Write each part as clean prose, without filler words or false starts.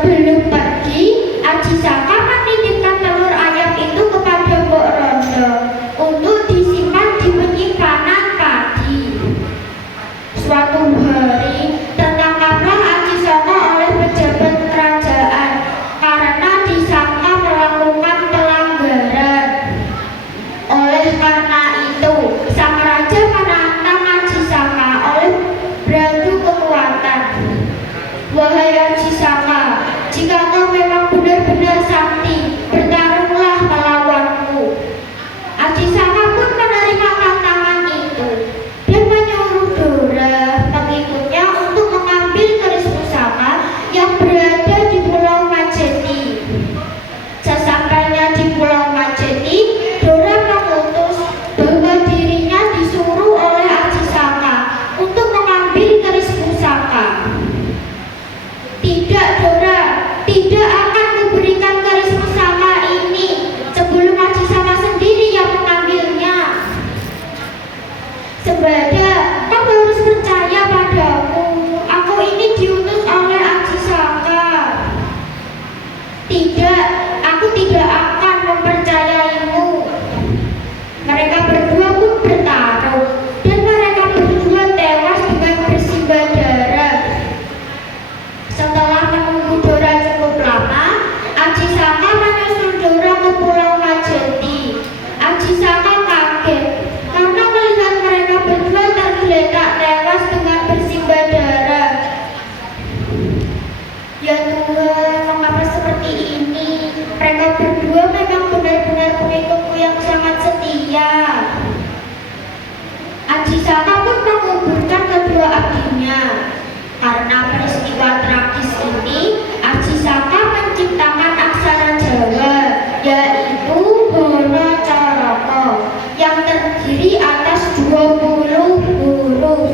Sebelum pergi, Aji Saka menitipkan telur ayam itu kepada Mbok Rondo untuk disimpan di penyimpanan padi. Suatu hari, tertangkaplah Aji Saka oleh pejabat kerajaan karena disangka melakukan pelanggaran. Oleh karena itu, sang raja menantang Aji Saka oleh beradu kekuatan. Wahai Aji Saka, jika kau memang benar-benar sakti, bertarunglah melawanku. Aji Saka pun menerima tantangan itu dan menyuruh Dora pengikutnya untuk mengambil keris pusaka yang berada di Pulau Majeti. Sesampainya di Pulau Majeti, Dora mengutus bahwa dirinya disuruh oleh Aji Saka untuk mengambil keris pusaka. Tidak, Dora, tidak akan kuberikan keris pusaka ini sebelum Aji Saka sendiri yang mengambilnya. Sembada, kau harus percaya padaku. Aku ini diutus oleh Aji Saka. Tidak, aku tidak akan mempercayaimu. Mereka berdua pun bertarung dan mereka berdua tewas dengan bersimbah darah. Setelah menunggu Dora cukup lama, Aji Saka menyusul Dora ke Pulau Majeti. Aji Saka kaget karena melihat mereka berdua tergeletak tewas dengan bersimbah darah. Ya Tuhan, mengapa seperti ini? Mereka berdua memang benar-benar pengikutku yang sangat setia. Aji Saka pun menguburkan kedua abdinya. Karena peristiwa tragis ini, Aji Saka menciptakan aksara Jawa, yaitu Bono Coroko, yang terdiri atas 20 huruf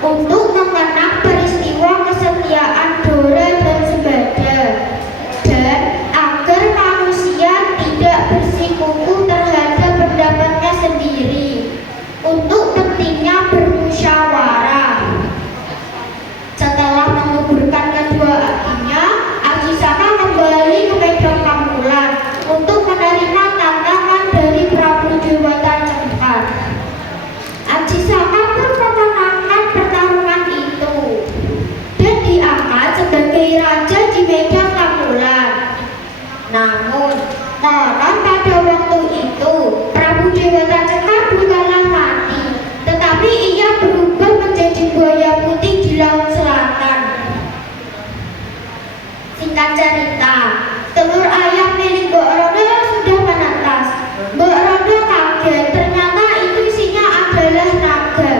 untuk mengenang peristiwa kesetiaan Dora dan Sembada, dan agar manusia tidak bersikuku terhadap pendapatnya sendiri, untuk pentingnya bermusyawarah. Setelah menguburkan kedua abdinya, Aji Saka kembali ke Medan Pamulan untuk menerima tantangan dari Prabu Dewata Cengkar. Aji Saka pun memenangkan pertarungan itu dan diangkat sebagai raja di Medan Pamulan. Namun, konon pada waktu itu Prabu Dewata Cengkar bukanlah mati, tetapi ia berubah menjadi buaya putih di Laut Selatan. Singkat cerita, telur ayam milik Mbok Rondo sudah menetas. Mbok Rondo kaget, ternyata itu isinya adalah naga.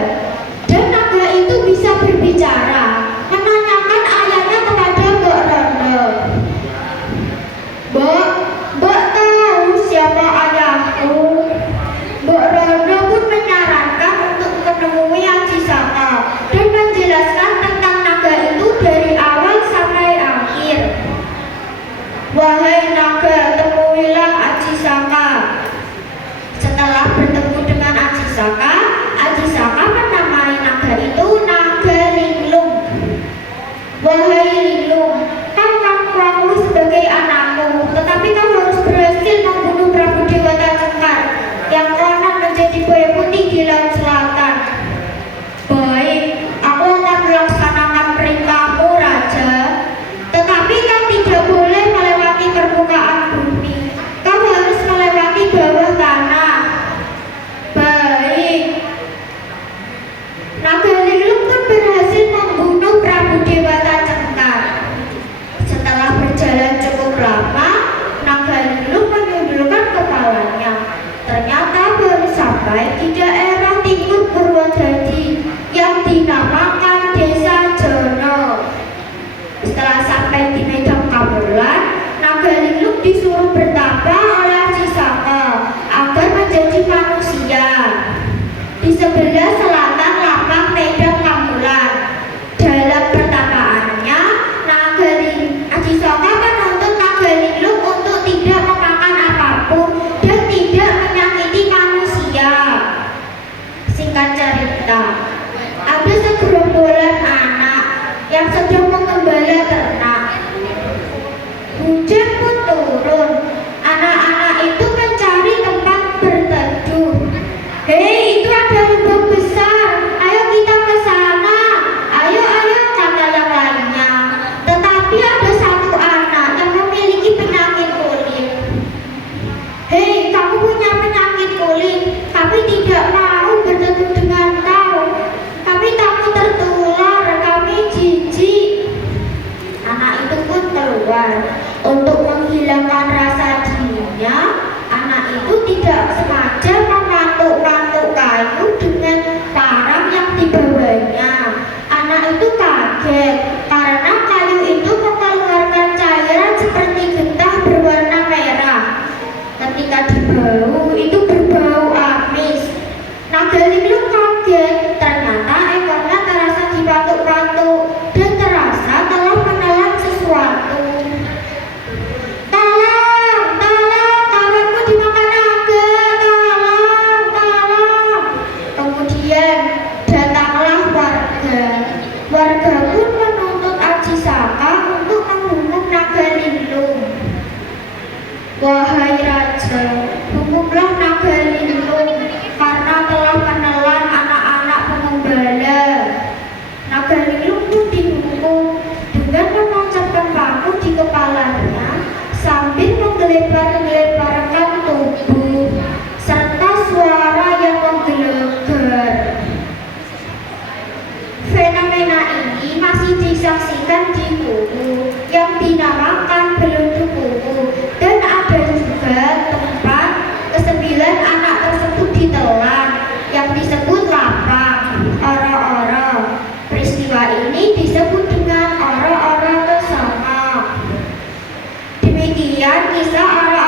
Dan naga itu bisa berbicara, menanyakan ayahnya kepada Mbok Rondo. Mbok tahu siapa ayahku? Mbok Rondo pun menyarankan untuk menemui Aji Saka dan menjelaskan tentang naga itu dari awal sampai akhir. Wahai naga, temuilah Aji Saka. Setelah bertemu dengan Aji Saka menamai naga itu Naga Linglung. Wahai Linglung, kau aku sebagai anakmu, tetapi kau harus berhasil membunuh Prabu Dewata Cengkar yang konon menjadi buaya putih di Laut Selatan. Baik, aku akan melaksanakan perintahmu, Raja. Tetapi kau tidak boleh melewati permukaan bumi. Kau harus melewati bawah tanah. Baik. Naga Linglung pun berhasil membunuh Prabu Dewata Cengkar. Setelah berjalan cukup lama, Naga Linglung menyundulkan kepalanya. Ternyata baru sampai di daerah timur Purwodadi yang dinamakan Desa Jono. Setelah sampai di Medan Pamulan, Naga Linglung disuruh bertapa oleh Aji Saka agar menjadi manusia. Di sebelah selatan lapang Medan Pamulan. Dalam pertapaannya, Aji Saka menuntut Naga Linglung untuk tidak memakan apapun dan tidak menyakiti manusia. Singkat cerita, ada segerombolan anak yang sedang mengembala ternak. Hujan pun turun. Anak-anak itu mencari tempat berteduh. Hei, itu ada lubang besar. Ayo kita ke sana. Ayo, ayo, kata yang lainnya. Tetapi ada satu anak yang memiliki penyakit kulit. Hei, kamu punya penyakit kulit. Kami tidak mau berteduh dengan kau. Kami takut tertular. Kami jijik. Anak itu pun keluar. Untuk menghilangkan rasa dinginnya, anak itu tidak sengaja memantuk-mantuk kayu dengan parang yang dibawanya. Anak itu kaget karena kayu itu mengeluarkan cairan seperti getah berwarna merah. Ketika dibau, itu berbau amis. Naga linglung kaget, ternyata ekornya terasa dipatuk-patuk dan terasa telah menelan sesuatu. Tolong, tolong, kawanku dimakan naga, tolong, tolong. Kemudian datanglah warga. Warga pun menuntut Aji Saka untuk menghukum naga linglung. Wahai raja, hukumlah naga linglung karena telah menelan anak-anak pengembala. Naga linglung pun dihukum dengan menancapkan paku di kepalanya sambil menggelebar-gelebarkan tubuh serta suara yang menggelegar. Fenomena ini masih disaksikan di Kuwu yang dinamakan Belunduk Kuwu, dan ada juga tempat kesembilan anak tersebut ditelan yang disebut lapang, oro-oro. Peristiwa ini disebut dengan oro-oro kesama. Demikian kisah oro